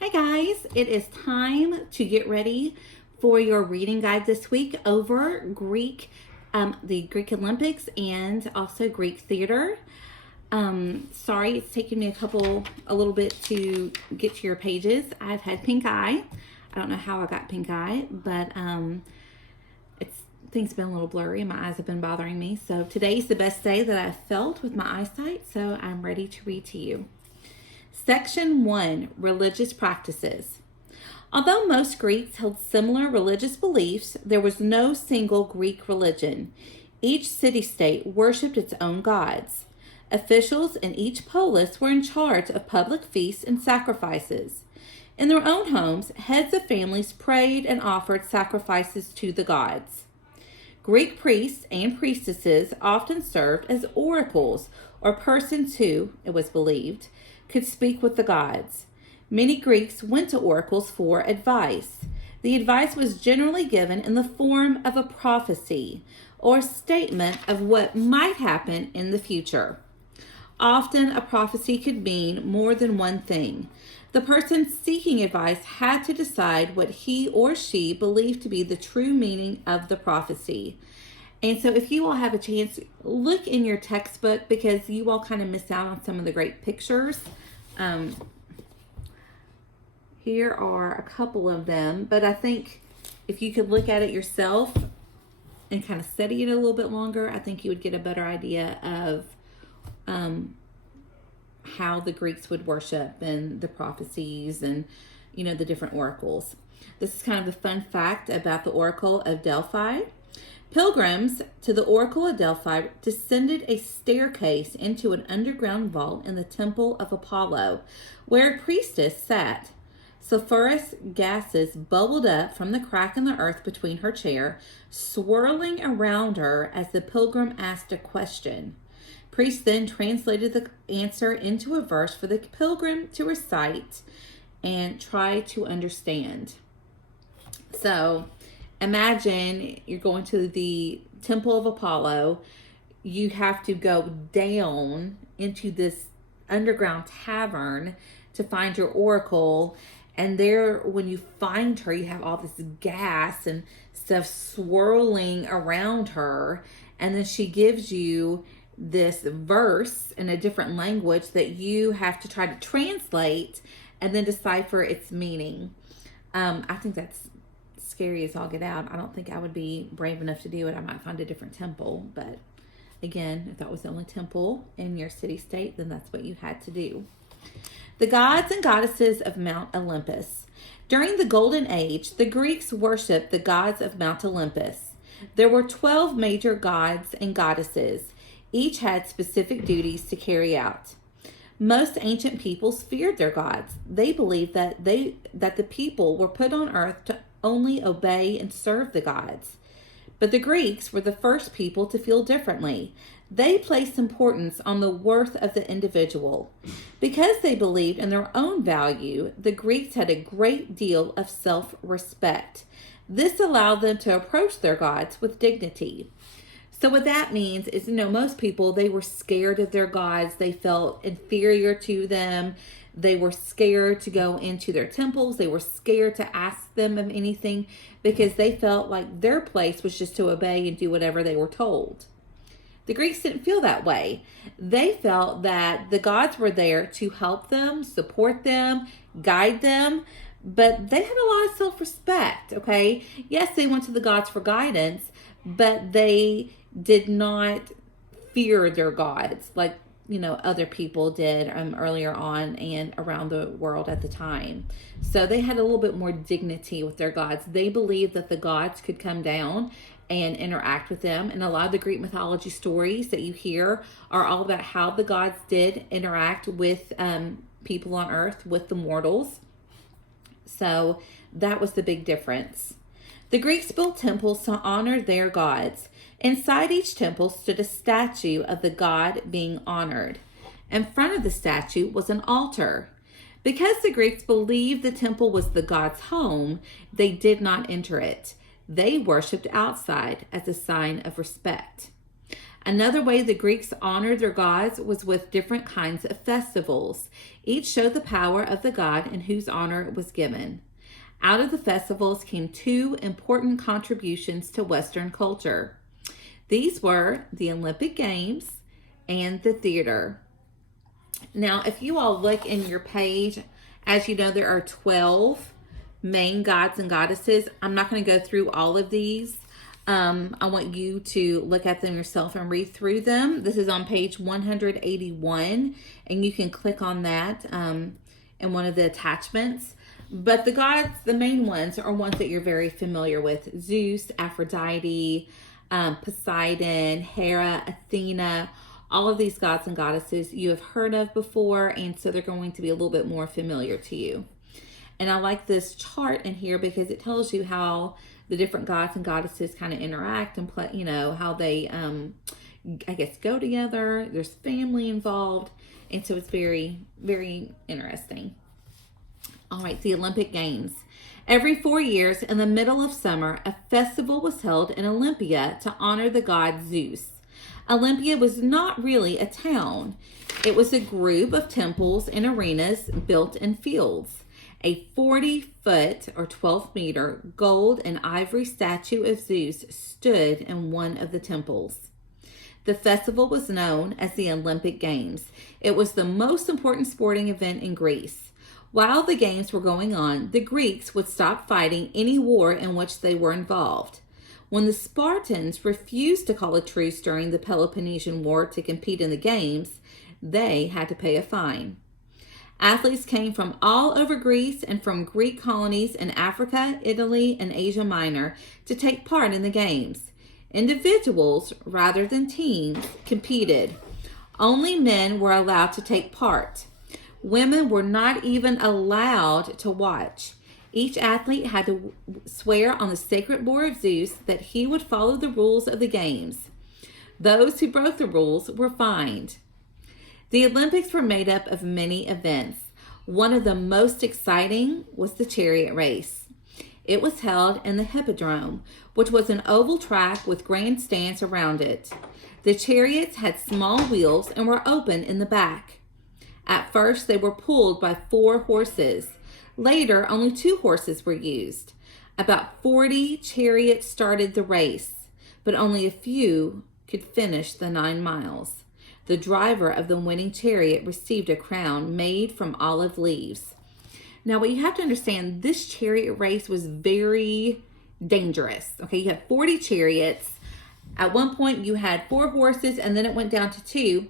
Hey guys, it is time to get ready for your reading guide this week over the Greek Olympics and also Greek theater. Sorry, it's taken me a little bit to get to your pages. I've had pink eye. I don't know how I got pink eye, but things have been a little blurry and my eyes have been bothering me. So today's the best day that I've felt with my eyesight, so I'm ready to read to you. Section 1, Religious Practices. Although most Greeks held similar religious beliefs, there was no single Greek religion. Each city-state worshipped its own gods. Officials in each polis were in charge of public feasts and sacrifices. In their own homes, heads of families prayed and offered sacrifices to the gods. Greek priests and priestesses often served as oracles, or persons who, it was believed, could speak with the gods. Many Greeks went to oracles for advice. The advice was generally given in the form of a prophecy or statement of what might happen in the future. Often, a prophecy could mean more than one thing. The person seeking advice had to decide what he or she believed to be the true meaning of the prophecy. And so if you all have a chance, look in your textbook because you all kind of miss out on some of the great pictures. Here are a couple of them, but I think if you could look at it yourself and kind of study it a little bit longer, I think you would get a better idea of how the Greeks would worship and the prophecies and, the different oracles. This is kind of a fun fact about the Oracle of Delphi. Pilgrims to the Oracle of Delphi descended a staircase into an underground vault in the Temple of Apollo, where a priestess sat. Sulphurous gases bubbled up from the crack in the earth between her chair, swirling around her as the pilgrim asked a question. Priest then translated the answer into a verse for the pilgrim to recite and try to understand. So, imagine you're going to the Temple of Apollo. You have to go down into this underground tavern to find your oracle. And there, when you find her, you have all this gas and stuff swirling around her. And then she gives you this verse in a different language that you have to try to translate and then decipher its meaning. I think that's scary as all get out. I don't think I would be brave enough to do it. I might find a different temple, but again, if that was the only temple in your city-state, then that's what you had to do. The gods and goddesses of Mount Olympus. During the Golden Age, the Greeks worshipped the gods of Mount Olympus. There were 12 major gods and goddesses. Each had specific duties to carry out. Most ancient peoples feared their gods. They believed that the people were put on earth to only obey and serve the gods. But the Greeks were the first people to feel differently. They placed importance on the worth of the individual. Because they believed in their own value, the Greeks had a great deal of self-respect. This allowed them to approach their gods with dignity. So what that means is, most people, they were scared of their gods. They felt inferior to them. They were scared to go into their temples. They were scared to ask them of anything because they felt like their place was just to obey and do whatever they were told. The Greeks didn't feel that way. They felt that the gods were there to help them, support them, guide them, but they had a lot of self-respect, okay? Yes, they went to the gods for guidance, but they did not fear their gods like other people did earlier on and around the world at the time. So they had a little bit more dignity with their gods. They believed that the gods could come down and interact with them. And a lot of the Greek mythology stories that you hear are all about how the gods did interact with people on earth, with the mortals. So that was the big difference. The Greeks built temples to honor their gods. Inside each temple stood a statue of the god being honored. In front of the statue was an altar. Because the Greeks believed the temple was the god's home, they did not enter it. They worshipped outside as a sign of respect. Another way the Greeks honored their gods was with different kinds of festivals. Each showed the power of the god in whose honor it was given. Out of the festivals came two important contributions to Western culture. These were the Olympic Games and the theater. Now, if you all look in your page, as you know, there are 12 main gods and goddesses. I'm not going to go through all of these. I want you to look at them yourself and read through them. This is on page 181, and you can click on that in one of the attachments. But the gods, the main ones, are ones that you're very familiar with. Zeus, Aphrodite, Poseidon, Hera, Athena. All of these gods and goddesses you have heard of before, and so they're going to be a little bit more familiar to you. And I like this chart in here because it tells you how the different gods and goddesses kind of interact and play, how they, I guess, go together. There's family involved, and so it's very, very interesting. All right, the Olympic Games. Every 4 years, in the middle of summer, a festival was held in Olympia to honor the god Zeus. Olympia was not really a town. It was a group of temples and arenas built in fields. A 40-foot or 12-meter gold and ivory statue of Zeus stood in one of the temples. The festival was known as the Olympic Games. It was the most important sporting event in Greece. While the games were going on, the Greeks would stop fighting any war in which they were involved. When the Spartans refused to call a truce during the Peloponnesian War to compete in the games, they had to pay a fine. Athletes came from all over Greece and from Greek colonies in Africa, Italy, and Asia Minor to take part in the games. Individuals, rather than teams, competed. Only men were allowed to take part. Women were not even allowed to watch. Each athlete had to swear on the sacred boar of Zeus that he would follow the rules of the games. Those who broke the rules were fined. The Olympics were made up of many events. One of the most exciting was the chariot race. It was held in the Hippodrome, which was an oval track with grandstands around it. The chariots had small wheels and were open in the back. At first, they were pulled by 4 horses. Later, only 2 horses were used. About 40 chariots started the race, but only a few could finish the 9 miles. The driver of the winning chariot received a crown made from olive leaves. Now, what you have to understand, this chariot race was very dangerous. Okay, you had 40 chariots. At one point, you had 4 horses, and then it went down to 2.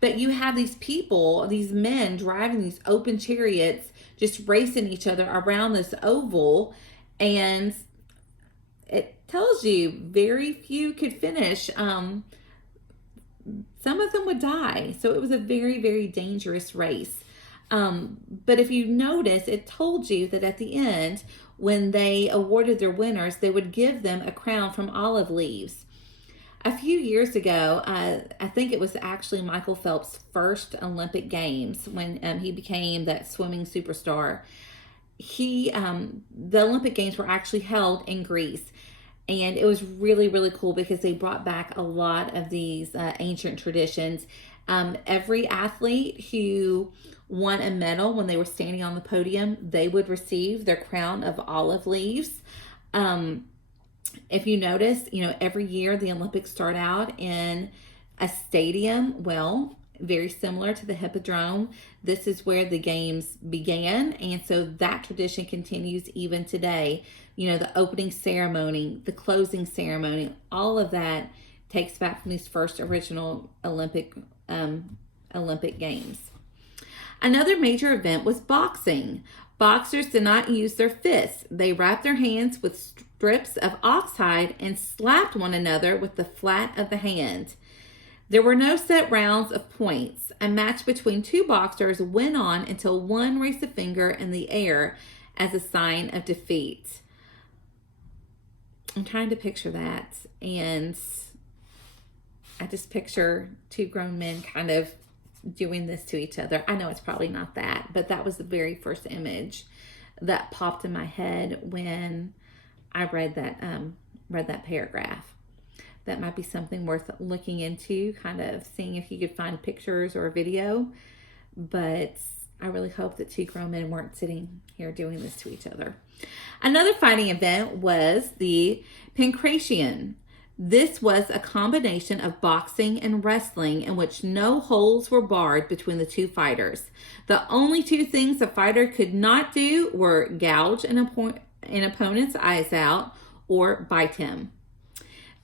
But you have these people, these men driving these open chariots, just racing each other around this oval, and it tells you very few could finish. Some of them would die. So it was a very, very dangerous race. But if you notice, it told you that at the end, when they awarded their winners, they would give them a crown from olive leaves. A few years ago, I think it was actually Michael Phelps' first Olympic Games when he became that swimming superstar. The Olympic Games were actually held in Greece. And it was really, really cool because they brought back a lot of these ancient traditions. Every athlete who won a medal when they were standing on the podium, they would receive their crown of olive leaves. If you notice, every year the Olympics start out in a stadium, very similar to the Hippodrome. This is where the games began, and so that tradition continues even today. The opening ceremony, the closing ceremony, all of that takes back from these first original Olympic Games. Another major event was boxing. Boxers did not use their fists. They wrapped their hands with strips of oxhide and slapped one another with the flat of the hand. There were no set rounds of points. A match between 2 boxers went on until one raised a finger in the air as a sign of defeat. I'm trying to picture that, and I just picture 2 grown men kind of doing this to each other. I know it's probably not that, but that was the very first image that popped in my head when I read that paragraph. that might be something worth looking into, kind of seeing if you could find pictures or a video. But I really hope that two grown men weren't sitting here doing this to each other. Another fighting event was the Pancration. This was a combination of boxing and wrestling in which no holes were barred between the two fighters. The only two things a fighter could not do were gouge an opponent's eyes out or bite him.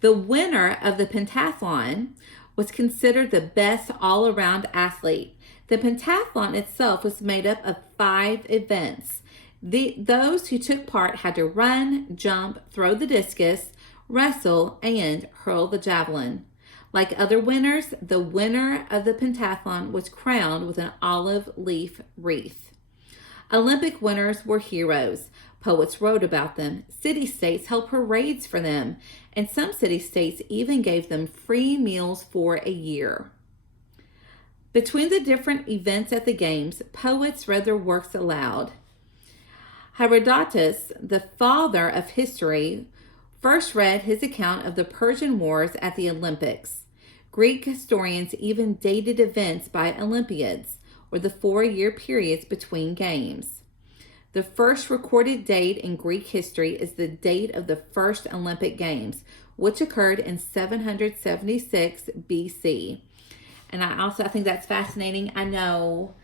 The winner of the pentathlon was considered the best all-around athlete. The pentathlon itself was made up of 5 events. Those who took part had to run, jump, throw the discus, wrestle, and hurl the javelin. Like other winners, the winner of the pentathlon was crowned with an olive leaf wreath. Olympic winners were heroes. Poets wrote about them. City-states held parades for them, and some city-states even gave them free meals for a year. Between the different events at the games, poets read their works aloud. Herodotus, the father of history, first read his account of the Persian Wars at the Olympics. Greek historians even dated events by Olympiads, or the 4-year periods between games. The first recorded date in Greek history is the date of the first Olympic Games, which occurred in 776 BC. And I think that's fascinating. I know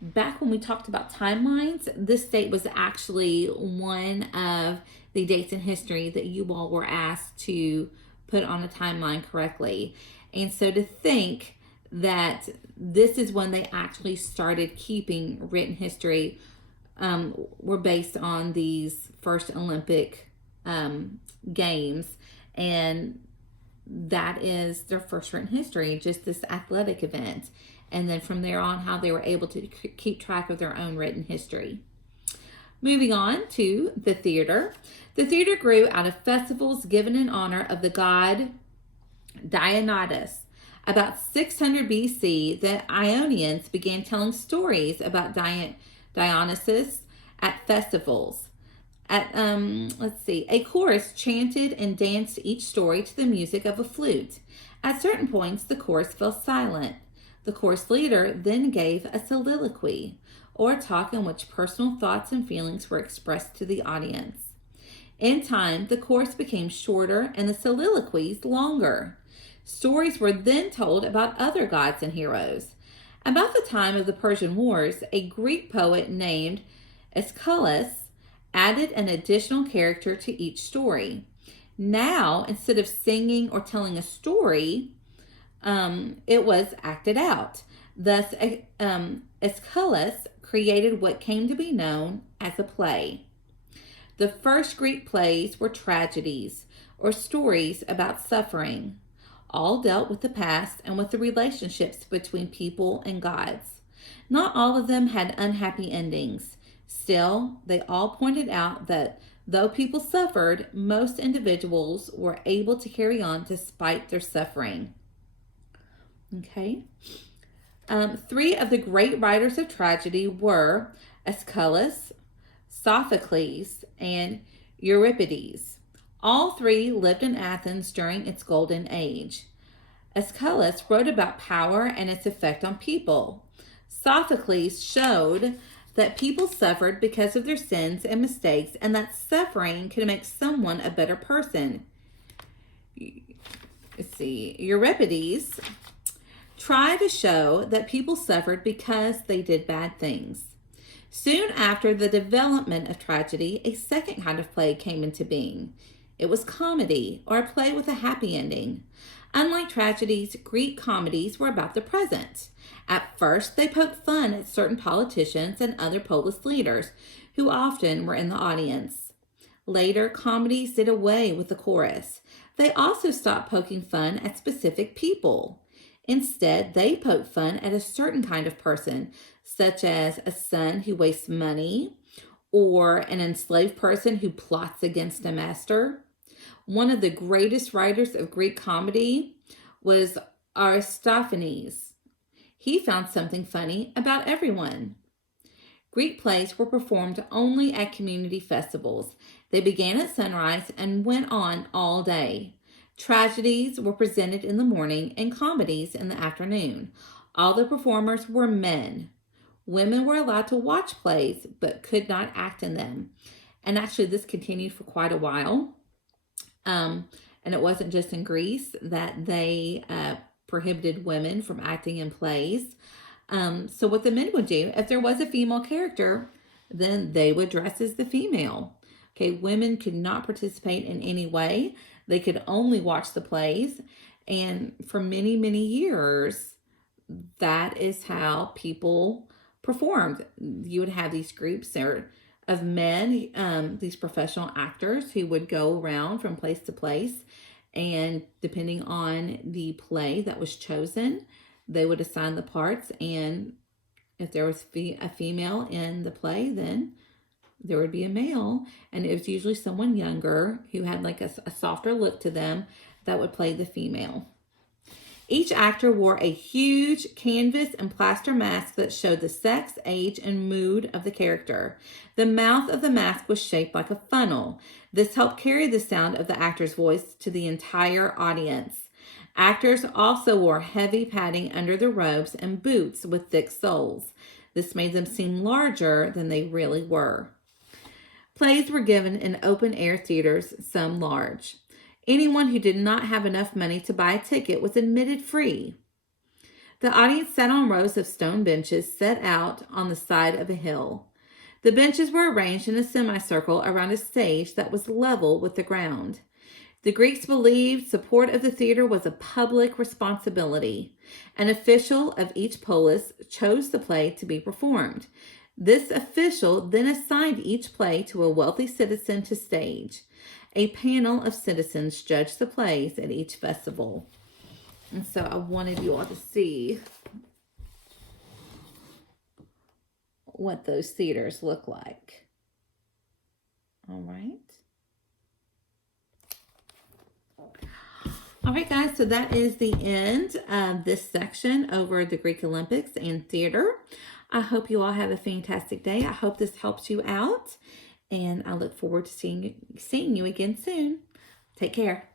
back when we talked about timelines, this date was actually one of the dates in history that you all were asked to put on a timeline correctly. And so to think that this is when they actually started keeping written history were based on these first Olympic games, and that is their first written history, just this athletic event. And then from there on, how they were able to keep track of their own written history. Moving on to the theater. The theater grew out of festivals given in honor of the god Dionysus. About 600 BC, the Ionians began telling stories about Dionysus at festivals. A chorus chanted and danced each story to the music of a flute. At certain points, the chorus fell silent. The chorus leader then gave a soliloquy, or a talk in which personal thoughts and feelings were expressed to the audience. In time, the chorus became shorter and the soliloquies longer. Stories were then told about other gods and heroes. About the time of the Persian Wars, a Greek poet named Aeschylus added an additional character to each story. Now, instead of singing or telling a story, it was acted out. Thus, Aeschylus created what came to be known as a play. The first Greek plays were tragedies, or stories about suffering. All dealt with the past and with the relationships between people and gods. Not all of them had unhappy endings. Still, they all pointed out that though people suffered, most individuals were able to carry on despite their suffering. Okay. 3 of the great writers of tragedy were Aeschylus, Sophocles, and Euripides. All 3 lived in Athens during its golden age. Aeschylus wrote about power and its effect on people. Sophocles showed that people suffered because of their sins and mistakes, and that suffering can make someone a better person. Euripides tried to show that people suffered because they did bad things. Soon after the development of tragedy, a second kind of play came into being. It was comedy, or a play with a happy ending. Unlike tragedies, Greek comedies were about the present. At first, they poked fun at certain politicians and other polis leaders, who often were in the audience. Later, comedies did away with the chorus. They also stopped poking fun at specific people. Instead, they poked fun at a certain kind of person, such as a son who wastes money, or an enslaved person who plots against a master. One of the greatest writers of Greek comedy was Aristophanes. He found something funny about everyone. Greek plays were performed only at community festivals. They began at sunrise and went on all day. Tragedies were presented in the morning and comedies in the afternoon. All the performers were men. Women were allowed to watch plays but could not act in them. And actually, this continued for quite a while. And it wasn't just in Greece that they prohibited women from acting in plays. So what the men would do, if there was a female character, then they would dress as the female. Okay, women could not participate in any way. They could only watch the plays. And for many, many years, that is how people performed. You would have these groups of men, these professional actors who would go around from place to place. And depending on the play that was chosen, they would assign the parts. And if there was a female in the play, then there would be a male. And it was usually someone younger who had like a softer look to them that would play the female. Each actor wore a huge canvas and plaster mask that showed the sex, age, and mood of the character. The mouth of the mask was shaped like a funnel. This helped carry the sound of the actor's voice to the entire audience. Actors also wore heavy padding under their robes and boots with thick soles. This made them seem larger than they really were. Plays were given in open-air theaters, some large. Anyone who did not have enough money to buy a ticket was admitted free. The audience sat on rows of stone benches set out on the side of a hill. The benches were arranged in a semicircle around a stage that was level with the ground. The Greeks believed support of the theater was a public responsibility. An official of each polis chose the play to be performed. This official then assigned each play to a wealthy citizen to stage. A panel of citizens judged the plays at each festival. And so I wanted you all to see what those theaters look like. All right. All right, guys, so that is the end of this section over the Greek Olympics and theater. I hope you all have a fantastic day. I hope this helps you out. And I look forward to seeing you again soon. Take care.